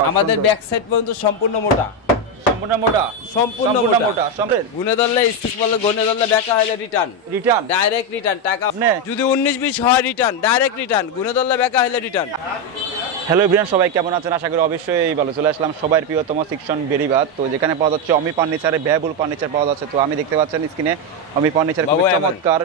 আমাদের back side পর্যন্ত সম্পূর্ণ মোটা, সম্পূর্ণ মোটা, সম্পূর্ণ মোটা। গুনে ধরলে স্টিচ বললে গুনে ধরলে বেকা হলে রিটার্ন ডাইরেক্ট রিটার্ন টাকা। যদি 19-20 হয় রিটার্ন ডাইরেক্ট রিটার্ন, গুনে ধরলে বেকা হলে রিটার্ন। হ্যালো এভরিওয়ান, সবাই কেমন আছেন? আশা করি অবশ্যই ভালো। চলে আসলাম সবার প্রিয়তম সেকশন বেরিবাদ, তো যেখানে পাওয়া যাচ্ছে অমি ফার্নিচারে ব্যয়বহুল ফার্নিচার পাওয়া যাচ্ছে। তো আমি দেখতে পাচ্ছেন স্ক্রিনে অমি ফার্নিচার খুব চমৎকার।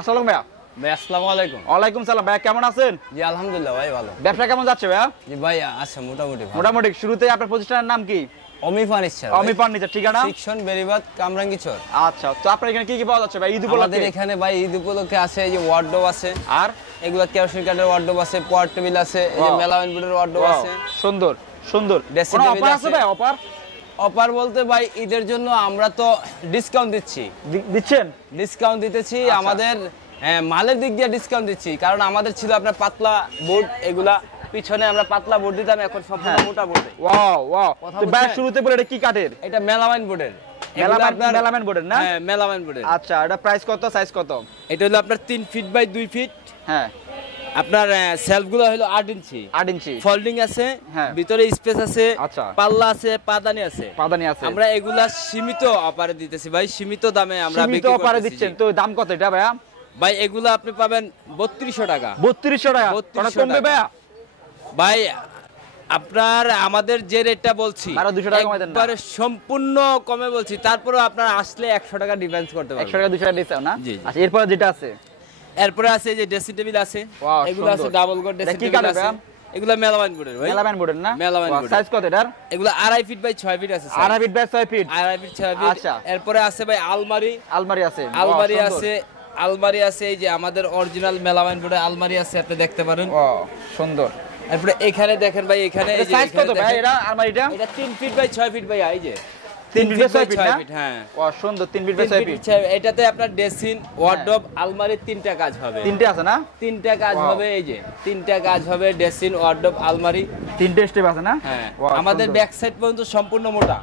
আসসালামু ভাইয়া। ভাই আসসালামু আলাইকুম। ওয়ালাইকুম সালাম। ভাইয়া কেমন আছেন? জি আলহামদুলিল্লাহ ভাই ভালো। ব্যবসা কেমন যাচ্ছে ভাইয়া? জি ভাই আছে মোটামুটি ভালো। মোটামুটি। শুরুতে আপনার প্রতিষ্ঠানের নাম কি? অমি ফার্নিচার। অমি ফার্নিচার, ঠিকানা সেকশন বেরিবাদ কামরাঙ্গীচর। আচ্ছা, তো আপনার এখানে কি কি পাওয়া যাচ্ছে ভাই ঈদ উপলক্ষে? আমাদের এখানে ভাই ঈদ উপলক্ষে আছে এই যে ওয়ার্ডরোব আছে, আর এগুলা কেরোসিন কাঠের ওয়ার্ডরোব আছে, পাওয়ার টেবিল আছে, এই যে মেলামাইন বোর্ডের ওয়ার্ডরোব আছে। সুন্দর সুন্দর। ড্রেসিং টেবিল অফার আছে ভাই? অফার বলতে ভাই ঈদের জন্য আমরা তো ডিসকাউন্ট দিচ্ছেন? ডিসকাউন্ট দিতেছি। আমাদের মালের দিক দিয়ে ডিসকাউন্ট দিচ্ছি, কারণ আমাদের ছিল আপনার পাতলা বোর্ড, এগুলা পিছনে আমরা পাতলা বোর্ড দিতাম, এখন সম্পূর্ণ মোটা বোর্ড। Wow wow. তো ভাই শুরুতে বলে এটা কি কাঠের? এটা মেলামাইন বোর্ডের। মেলামাইন বোর্ডের না? হ্যাঁ মেলামাইন বোর্ডের। আচ্ছা, এটা প্রাইস কত, সাইজ কত? এটা হলো আপনার 3 ফিট বাই 2 ফিট। হ্যাঁ। আপনার সেলফ গুলো হলো 8 ইঞ্চি। 8 ইঞ্চি ফোল্ডিং আছে, হ্যাঁ। ভিতরে স্পেস আছে, আচ্ছা। পাল্লা আছে, পাদানি আছে। আমরা এগুলা সীমিত অফারে দিতেছি ভাই, সীমিত দামে আমরা বিক্রি করতেছি। সীমিত অফারে দিচ্ছেন, তো দাম কত এটা ভাইয়া? ভাই এগুলা আপনি পাবেন 3200 টাকা। 3200 টাকা? কত কমবে ভাইয়া? ভাই আপনার আমাদের যে রেটটা বলছি 200 টাকা কমাই দেন না? একবারে সম্পূর্ণ কমে বলছি, তারপরে আপনার আসলে 100 টাকা ডিফারেন্স করতে পারবেন। 100 টাকা 200 টাকা ডিসকাউন্ট না? আচ্ছা, এরপর যেটা আছে? এরপরে আছে এই যে ড্রেসিং টেবিল আছে, এগুলো আছে ডাবল গড ড্রেসিং টেবিল আছে। এগুলো মেলামাইন বোর্ডের ভাই। মেলামাইন বোর্ডের না? মেলামাইন বোর্ডের। সাইজ কত এটার? এগুলো 2.5 ফিট বাই 6 ফিট আছে। 2.5 feet by 6 feet. 2.5 feet 6 feet. আচ্ছা। এরপরে আছে ভাই আলমারি। আলমারি আছে। আলমারি আছে এই যে আমাদের অরিজিনাল মেলামাইন বোর্ডের আলমারি আছে, আপনি দেখতে পারেন। ওয়াও সুন্দর। এরপরে এখানে দেখেন ভাই, এখানে এই যে সাইজ কত ভাই এটা আলমারিটা? এটা 3 ফিট বাই 6 ফিট ভাই, এই যে 3 ফিট বাই 6 ফিট না? হ্যাঁ। ওয়াও সুন্দর, 3 ফিট বাই 6 ফিট। এটাতে আপনার ড্রেসিং, ওয়ার্ডরোব, আলমারি 3টা কাজ হবে। 3টে আছে না? 3টা কাজ হবে, এই যে 3টা কাজ হবে, ড্রেসিং, ওয়ার্ডরোব, আলমারি 3টে স্টেপ আছে না? হ্যাঁ। আমাদের ব্যাক সাইড পর্যন্ত সম্পূর্ণ মোটা,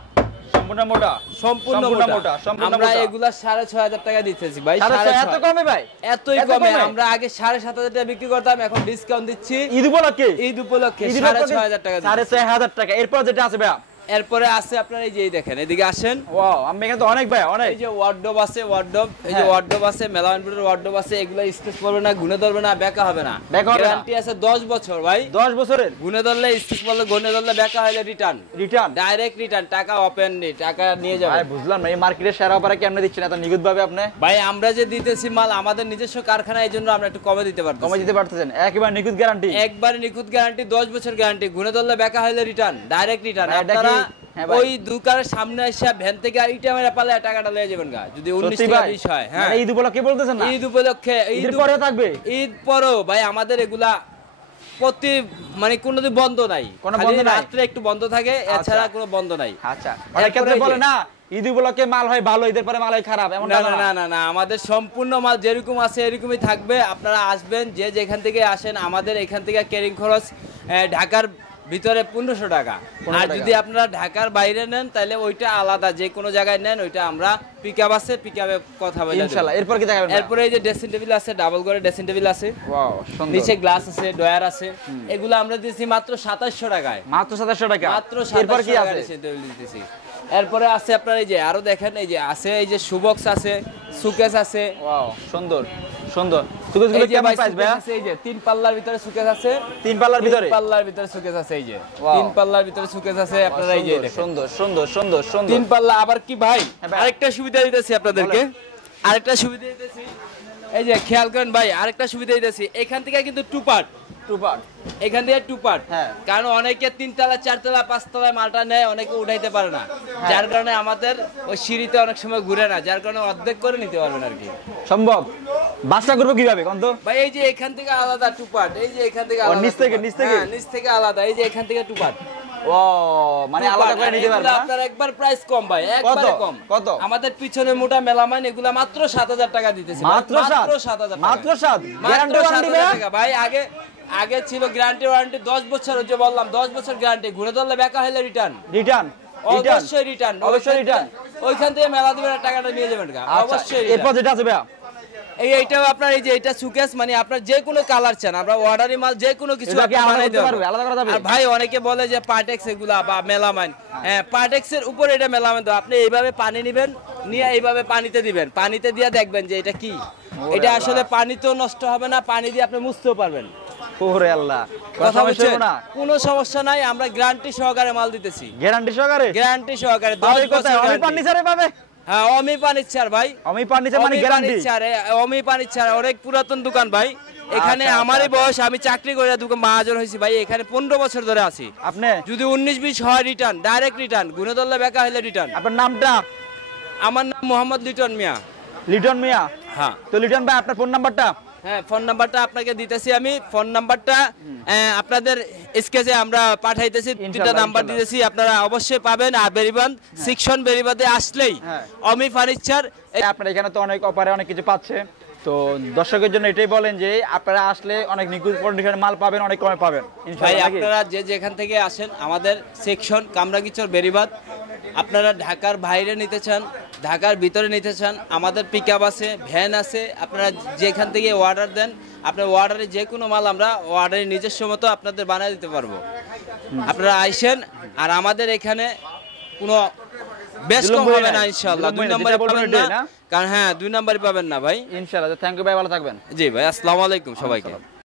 সম্পূর্ণ মোটা, সম্পূর্ণ মোটা। আমরা এগুলা 6500 টাকা দিতেছি ভাই। 6500 এত কমে ভাই? এতই কমে। আমরা আগে 7500 টাকা বিক্রি করতাম, এখন ডিসকাউন্ট দিচ্ছি ঈদ উপলক্ষে। 6500 টাকা। 6500 টাকা। এরপর যেটা আছে ভাই? এরপরে আছে আপনার এই যে দেখেন, এদিকে আসেন। ওয়াও, আমি এখানে তো অনেক ভাই, অনেক। এই যে ওয়ার্ডরোব আছে, ওয়ার্ডরোব, এই যে ওয়ার্ডরোব আছে, মেলামাইন বোর্ডের ওয়ার্ডরোব আছে। এগুলা স্কেচ পড়বে না, গুনে ধরবে না, বেকা হবে না। গ্যারান্টি আছে 10 বছর ভাই। 10 বছরের? গুনে ধরলে স্কেচ পড়লে, গুনে ধরলে বেকা হলে রিটার্ন ডাইরেক্ট রিটার্ন, টাকা ওপেন নেই, টাকা নিয়ে যাবে। ভাই বুঝলাম না, এই মার্কেটের সেরা অফারে কেমনে দিচ্ছেন এত নিখুঁত ভাবে আপনি? ভাই আমরা যে দিতেছি মাল আমাদের নিজস্ব কারখানা, এইজন্য আমরা একটু কমে দিতে পারতেছি। কমে দিতে পারতেছেন? একেবারে নিখুঁত গ্যারান্টি? একবারে নিখুঁত গ্যারান্টি, 10 বছর গ্যারান্টি। গুনে ধরলে বেকা হলে রিটার্ন ডাইরেক্ট রিটার্ন। আপনারা ওই দোকানের সামনে এসে ভ্যান থেকে ইটা মেরে পালে টাকাটা নিয়ে যাবেন গা, যদি 19 টাকা 20 হয়। হ্যাঁ, ঈদ উপলক্ষে বলতেছেন না? ঈদ উপলক্ষে, ঈদ পরে থাকবে। ঈদ পরেও ভাই আমাদের এগুলা প্রতি মানে কোনোদিন বন্ধ নাই, কোনো বন্ধ নাই, রাত্রে একটু বন্ধ থাকে, এছাড়া কোনো বন্ধ নাই। আচ্ছা, অনেক ক্ষেত্রে বলে না ঈদ উপলক্ষে মাল হয় ভালো, ঈদের পরে মাল হয় খারাপ, এমন না না না না, আমাদের সম্পূর্ণ মাল যেরকম আছে এরকমই থাকবে। আপনারা আসবেন, যে যেখান থেকে আসেন, আমাদের এখান থেকে ক্যারিং খরচ ঢাকার ভিতরে 1500 টাকা। আর যদি আপনারা ঢাকার বাইরে নেন তাহলে ওইটা আলাদা, যে কোনো জায়গায় নেন ওইটা আমরা পিকআপ আছে, পিকআপে কথা বলে ইনশাআল্লাহ। এরপর কি দেখাবেন? এরপর এই যে ড্রেসিং টেবিল আছে, ডাবল করে ড্রেসিং টেবিল আছে। ওয়াও সুন্দর। নিচে গ্লাস আছে, ডয়ার আছে। এগুলো আমরা দিয়েছি মাত্র 2700 টাকায়। মাত্র 2700 টাকা? মাত্র 2700 এরপর কি আছে? দিতেছি। এরপরে আছে আপনার এই যে আরো দেখেন, এই যে আছে এই যে সুবক্স আছে, সুকেস আছে। ওয়াও সুন্দর সুন্দর। সুকেসগুলো কেমন প্রাইস ভাই? এই যে 3 পাল্লার ভিতরে সুকেস আছে। 3 পাল্লার ভিতরে? 3 পাল্লার ভিতরে সুকেস আছে, এই যে 3 পাল্লার ভিতরে সুকেস আছে। আপনারা এই যে দেখেন, সুন্দর সুন্দর সুন্দর সুন্দর 3 পাল্লা। আবার কি ভাই আরেকটা সুবিধা দিতেছি আপনাদেরকে, আরেকটা সুবিধা দিতেছি। এই যে খেয়াল করেন ভাই, আরেকটা সুবিধা দিতেছি। এখান থেকে কিন্তু টু পার্ট, এখান থেকে 2 পার্ট। কারণ অনেকে 3 তলা 4 তলা 5 তলায় মালটা নেয়, অনেকে উঠাইতে পারে না, যার কারণে আমাদের ওই সিঁড়িতে অনেক সময় ঘুরে না, যার কারণে অর্ধেক করে নিতে পারবেন আর কি। সম্ভব? বাসটা করব কিভাবে কোন তো ভাই? এই যে এখান থেকে আলাদা 2 পার্ট, এই যে এখান থেকে আলাদা, নিচ থেকে আলাদা, এই যে এখান থেকে 2 পার্ট। ও মানে আলাদা করে নিতে পারবেন? আপনার একবার প্রাইস কম ভাই, একবারে কম। কত? আমাদের পিছনে মোটা মেলামাইন এগুলা মাত্র 7000 টাকা দিতেছি। মাত্র 7000? মাত্র 7? গ্যারান্টি টাকা ভাই। আগে ছিল গ্যারান্টি ওয়ারেন্টি 10 বছর, যে বললাম 10 বছর গ্যারান্টি। ঘুরে ধরলে বেকা হলে রিটার্ন অবশ্যই রিটার্ন। ওইখান থেকে মেলা দিবেন, টাকাটা নিয়ে যাবেন। অবশ্যই। এরপর যেটা আছে ভাই? এইটাও আপনার এই যে এটা সুকেস মানে আপনার যে কোনো কালার চান আমরা অর্ডারি মাল যে কোনো কিছু বানাই দিতে পারবো। আর ভাই অনেকে বলে যে পার্টেক্স এগুলা বা মেলামাইন, হ্যাঁ পার্টেক্সের উপর এটা মেলামাইন দাও। আপনি এইভাবে পানি নেবেন, নিয়ে এইভাবে পানিতে দিবেন, পানিতে দিয়ে দেখবেন যে এটা কি, এটা আসলে পানিতেও নষ্ট হবে না, পানি দিয়ে আপনি মুছতেও পারবেন। ওরে আল্লাহ, কথা বলছেন না, কোনো সমস্যা নাই, আমরা গ্যারান্টি সহকারে মাল দিতেছি। গ্যারান্টি সহকারে? গ্যারান্টি সহকারে 10 বছর অমি ফার্নিচারে পাবে? হ্যাঁ অমি ফার্নিচার ভাই, অমি ফার্নিচার মানে গ্যারান্টি। অমি ফার্নিচার অনেক পুরাতন দোকান ভাই, এখানে আমারই বয়স, আমি চাকরি করে দোকান মহাজন হয়েছি ভাই, এখানে 15 বছর ধরে আছি। আপনি যদি 19-20 হয় রিটার্ন, ডাইরেক্ট রিটার্ন, গুণে ধরলে বেকা হলে রিটার্ন। আপনার নামটা? আমার নাম মোহাম্মদ লিটন মিয়া। লিটন মিয়া? হ্যাঁ। তো লিটন ভাই আপনার ফোন নাম্বারটা? হ্যাঁ ফোন নাম্বারটা আপনাকে দিতেছি আমি, ফোন নাম্বারটা আপনাদের স্কেচে আমরা পাঠাইতেছি, দুটো নাম্বার দিতেছি, আপনারা অবশ্যই পাবেন। আর বেরিবাদ সেকশন বেরিবাদে আসলেই অমি ফার্নিচার। আপনারা এখানে তো অনেক অফারে অনেক কিছু পাচ্ছে, তো দর্শকের জন্য এটাই বলেন যে আপনারা আসলে অনেক নিখুঁত কন্ডিশনের মাল পাবেন, অনেক কমে পাবেন ভাই। ইনশাআল্লাহ আপনারা যে যেখান থেকে আসেন, আমাদের সেকশন কামরাঙ্গীরচর বেরিবাদ, আপনারা ঢাকার বাইরে নিতে চান, ঢাকার ভিতরে নিতে চান, আমাদের পিকআপ আছে, ভ্যান আছে, আপনারা যেখান থেকে অর্ডার দেন, আপনার অর্ডারে যে কোনো মাল আমরা অর্ডারে নিজস্ব মতো আপনাদের বানিয়ে দিতে পারবো। আপনারা আইসেন, আর আমাদের এখানে কোনো বেশ কম হবে না ইনশাআল্লাহ। 2 নম্বরে পাবেন না, কারণ হ্যাঁ 2 নম্বরে পাবেন না ভাই ইনশাআল্লাহ। থ্যাংক ইউ ভাই, ভালো থাকবেন। জি ভাই, আসসালামু আলাইকুম সবাইকে।